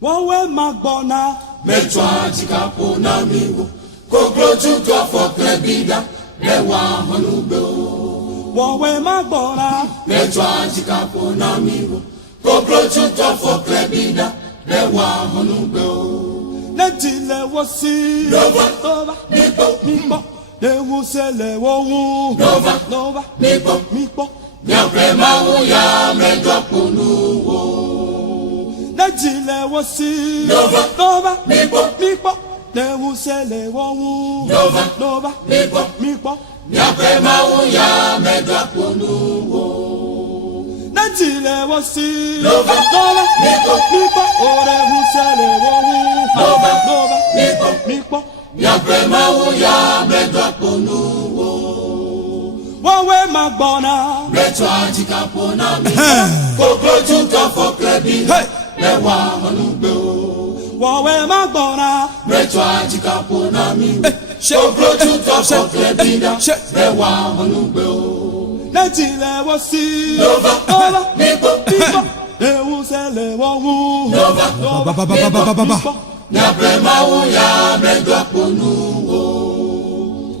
Wawe magbona Metro ajikapo na miwo Kokrochu to for klebida Lewa honube o Wawe magbona Metro ajikapo na miwo Kokrochu to for klebida Lewa honube o Netile wosi Nova Mipo Newusele wowu Nova Mipo Nyapre mawu ya medropunu wo Netile wosi Nova Mipo Newusele wowu Nova Mipo Nyapre mawu ya medropunu wo Netile wosi Nova Mipo Newusele wowu Mipo Nyapre mawu ya medropunu wo Wawe magbona Metro ajikapo na mi Kokrochu to for klebida Lewa honube o Wawe magbona Metro ajikapo na mi Kokrochu to for klebida Lewa honube o Netile wosi Nova Mipo Newusele wowu Nova Nyapre mawu ya medropunu wo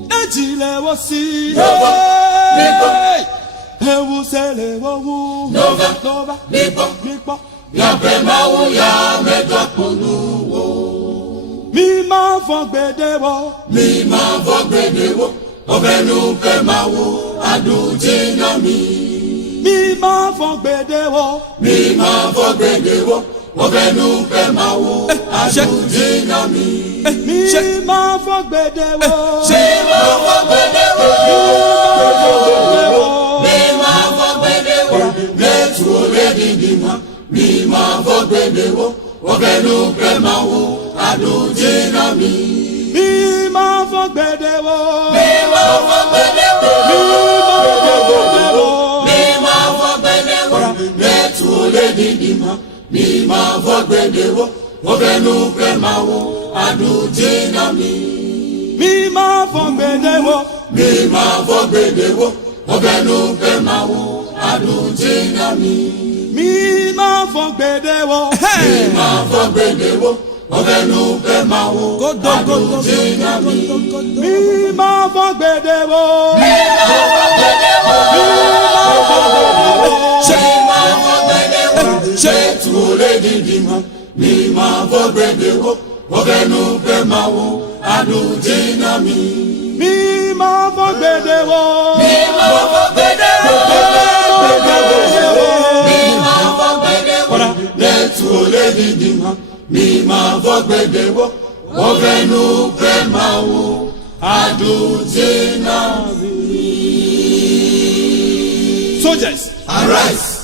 Netile wosi Newusele wowu Nova Mipo Nyapre mawu ya medropunu wo Mi ma fogbede wo Mi ma vogbede wo Obenu pe mawu aduji na mi Mi ma fogbede wo Mi ma vogbede wo Obenu pe mawu aduji na mi Mi ma fogbede wo Mi ma vogbede wo Mi ma vogbede wo Netu ole didima Mi ma vogbede wo Obenu pe mawu aduji na mi Mi ma fogbede wo Mi ma vogbede wo Mi ma vogbede wo Netu ole didima Mi ma vogbede wo Obenu pe mawu aduji na mi Mi ma fogbede wo Mi ma vogbede wo Obenu pe mawu aduji na mi Mi ma fogbede wo Mi ma vogbede wo Obenu pe mawu aduji na mi Mi ma fogbede wo Mi ma vogbede wo Shetu ole didima Mi ma vogbede wo Obenu pe mawu aduji na mi Mi ma fogbede wo Mi ma vogbede wo Netu ole didima Mi ma vogbede wo Obenu pe mawu aduji na mi Soldiers, Arise